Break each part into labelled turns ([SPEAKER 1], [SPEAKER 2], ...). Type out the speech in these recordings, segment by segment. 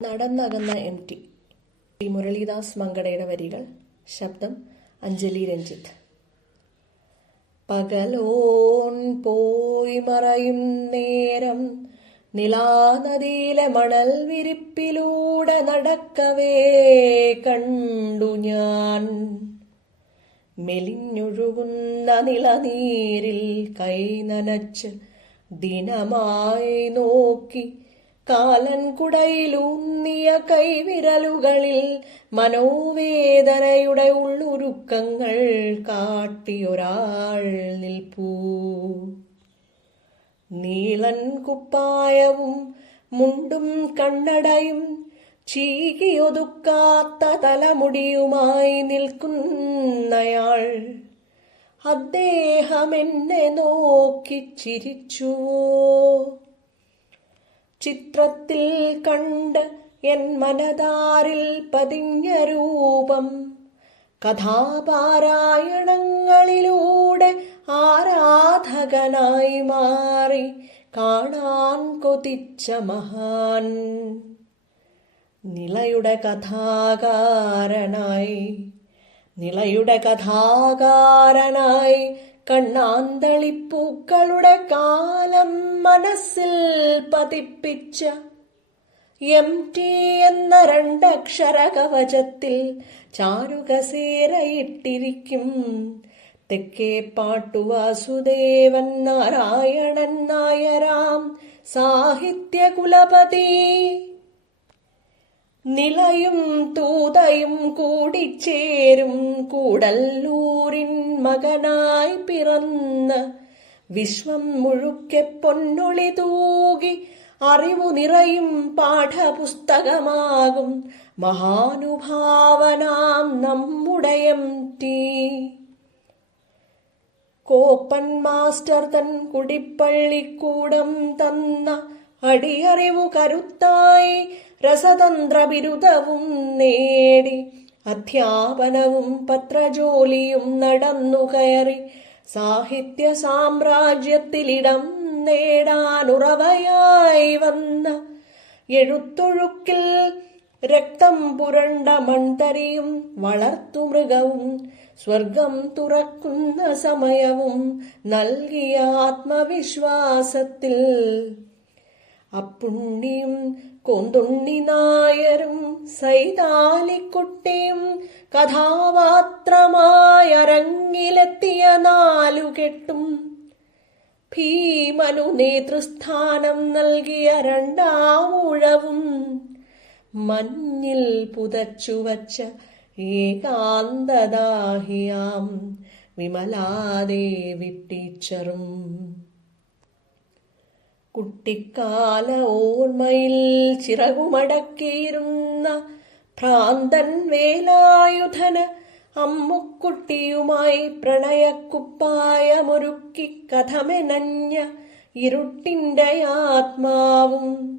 [SPEAKER 1] നടന്നകന്ന M T Shri Muralidas മങ്കടയുടെ വരികൾ ശബ്ദം അഞ്ജലി രഞ്ജിത്ത്. പകലോൻ പോയി മറയും നേരം നിലാനദിയിലെ മണൽ വിരിപ്പിലൂടെ നടക്കവേ കണ്ടു ഞാൻ. മെലിഞ്ഞൊഴുകുന്ന നിലനീരിൽ കൈ നനച്ച് ദിനമായി നോക്കി കാലൻ കുടയിലൂന്നിയ കൈവിരലുകളിൽ മനോവേദനയുടെ ഉള്ളുരുക്കങ്ങൾ കാട്ടിയൊരാൾ നിൽപ്പൂ. നീളൻ കുപ്പായവും മുണ്ടും കണ്ണടയും ചീകിയൊതുക്കാത്ത തലമുടിയുമായി നിൽക്കുന്നയാൾ അദ്ദേഹം എന്നെ നോക്കി ചിരിച്ചുവോ? ചിത്രത്തിൽ കണ്ട് എൻ മനതാരിൽ പതിഞ്ഞ രൂപം കഥാപാരായണങ്ങളിലൂടെ ആരാധകനായി മാറി കാണാൻ കൊതിച്ച മഹാൻ. നിളയുടെ കഥാകാരനായി നിളയുടെ കഥാകാരനായി കണ്ണാന്തളിപ്പൂക്കളുടെ കാലം മനസ്സിൽ പതിപ്പിച്ച എം ടി എന്ന രണ്ടക്ഷര കവചത്തിൽ ചാരുകസേരയിട്ടിരിക്കും തെക്കേ പാട്ടു വാസുദേവൻ നാരായണൻ നായരാം സാഹിത്യ കുലപതി നിളയും തൂതയും കൂടിച്ചേരും കൂടല്ലൂരിൻ മകനായി പിറന്ന്. വിശ്വം മുഴുക്കെ പൊന്നൊളി തൂകി അറിവു നിറയും പാഠപുസ്തകമാകും. മഹാനുഭാവനാം നമ്മുടെ എം ടി കോപ്പൻ മാസ്റ്റർ തൻ കുടിപ്പള്ളിക്കൂടം തന്ന അടിയറിവു കരുത്തായി രസതന്ത്ര ബിരുദവും നേടി. അധ്യാപനവും പത്രജോലിയും നടന്നു കയറി. സാഹിത്യ സാമ്രാജ്യത്തിലിടം നേടാനുറവയായി വന്ന എഴുത്തൊഴുക്കിൽ രക്തം പുരണ്ട മൺതരിയും വളർത്തു മൃഗവും സ്വർഗം തുറക്കുന്ന സമയവും നൽകിയ ആത്മവിശ്വാസത്തിൽ അപ്പുണ്ണിയും കൊന്തുണ്ണി നായരും സൈതാലിക്കുട്ടിയും കഥാപാത്രമായി അരങ്ങിലെത്തിയ നാലുകെട്ടും ഭീമനു നേതൃസ്ഥാനം നൽകിയ രണ്ടാമൂഴവും മഞ്ഞിൽ പുതച്ചുവച്ച ഏകാന്തദാഹിയാം വിമലാദേവി ടീച്ചറും. കുട്ടിക്കാല ഓർമ്മയിൽ ചിറകുമടക്കിയിരുന്ന ഭ്രാന്തൻ വേലായുധന് അമ്മുക്കുട്ടിയുമായി പ്രണയക്കുപ്പായമൊരുക്കി കഥമെനഞ്ഞ ഇരുട്ടിന്റെ ആത്മാവും.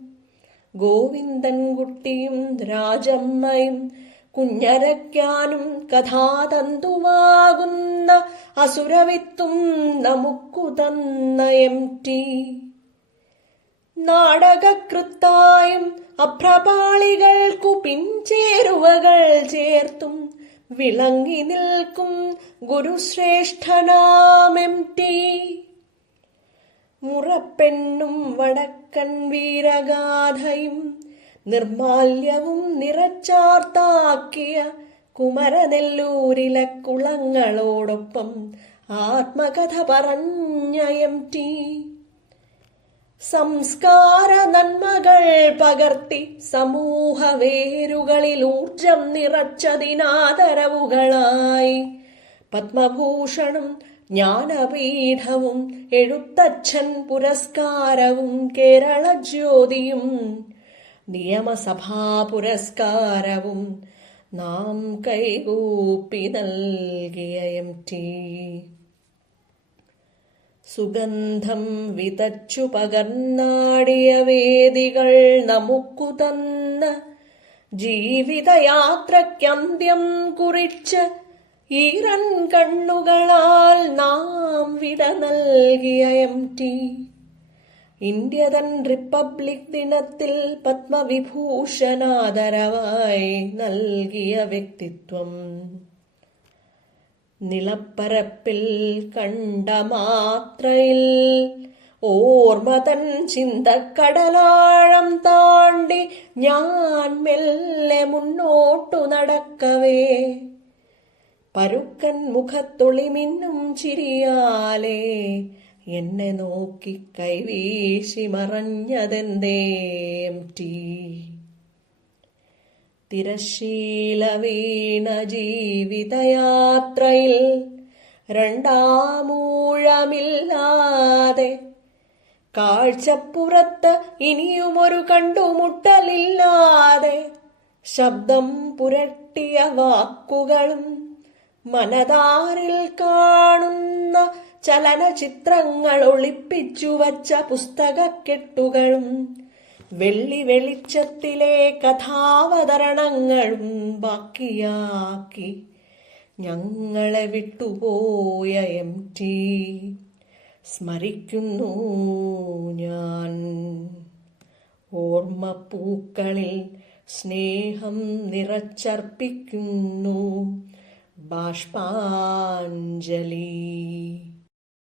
[SPEAKER 1] ഗോവിന്ദൻ കുട്ടിയും രാജമ്മയും കുഞ്ഞരയ്ക്കാനും കഥാതന്തുവാകുന്ന അസുരവിത്തും നമുക്കു തന്ന എം ടി. നാടകകൃത്തായും അപ്രപാളികൾക്കു പിൻചേരുവകൾ ചേർത്തും വിളങ്ങി നിൽക്കും ഗുരുശ്രേഷ്ഠനാമെം ടി മുറപ്പെണ്ണും വടക്കൻ വീരഗാഥയും നിർമാല്യവും നിറച്ചാർത്താക്കിയ കുമരനെല്ലൂരിലെ കുളങ്ങളോടൊപ്പം ആത്മകഥ പറഞ്ഞ എം ടി സംസ്കാര നന്മകൾ പകർത്തി സമൂഹ വേരുകളിൽ ഊർജം നിറച്ചതിനാദരവുകളായി. പത്മഭൂഷണും ജ്ഞാനപീഠവും എഴുത്തച്ഛൻ പുരസ്കാരവും കേരള ജ്യോതിയും നിയമസഭാ പുരസ്കാരവും നാം കൈകൂപ്പി നൽകിയ എം ടി. സുഗന്ധം വിതച്ചു പകർന്നാടിയ വേദികൾ നമുക്കു തന്ന ജീവിതയാത്രയ്ക്കന്ത്യം കുറിച്ച് ഈറൻ കണ്ണുകളാൽ നാം വിട നൽകിയ എം ടി. ഇന്ത്യ തൻ റിപ്പബ്ലിക് ദിനത്തിൽ പത്മവിഭൂഷണാദരവായി നൽകിയ വ്യക്തിത്വം. നിലപ്പരപ്പിൽ കണ്ട മാത്രയിൽ ഓർമ്മതൻ ചിന്തക്കടലാഴം താണ്ടി ഞാൻ മെല്ലെ മുന്നോട്ടു നടക്കവേ. പരുക്കൻ മുഖത്തൊളി മിന്നും ചിരിയാലേ. എന്നെ നോക്കി കൈവീശി മറഞ്ഞതെന്തേ ടി? തിരശീല വീണ ജീവിതയാത്രയിൽ രണ്ടാമൂഴമില്ലാതെ കാഴ്ചപ്പുറത്ത് ഇനിയുമൊരു കണ്ടുമുട്ടലില്ലാതെ ശബ്ദം പുരട്ടിയ വാക്കുകളും മനതാരിൽ കാണുന്ന ചലനചിത്രങ്ങൾ ഒളിപ്പിച്ചു വച്ച പുസ്തകക്കെട്ടുകളും വെള്ളി വെളിച്ചത്തിലെ കഥാവതരണങ്ങളും ബാക്കിയാക്കി ഞങ്ങളെ വിട്ടുപോയ എം ടി. സ്മരിക്കുന്നു ഞാൻ. ഓർമ്മപ്പൂക്കളിൽ സ്നേഹം നിറച്ചർപ്പിക്കുന്നു. ബാഷ്പാഞ്ജലി.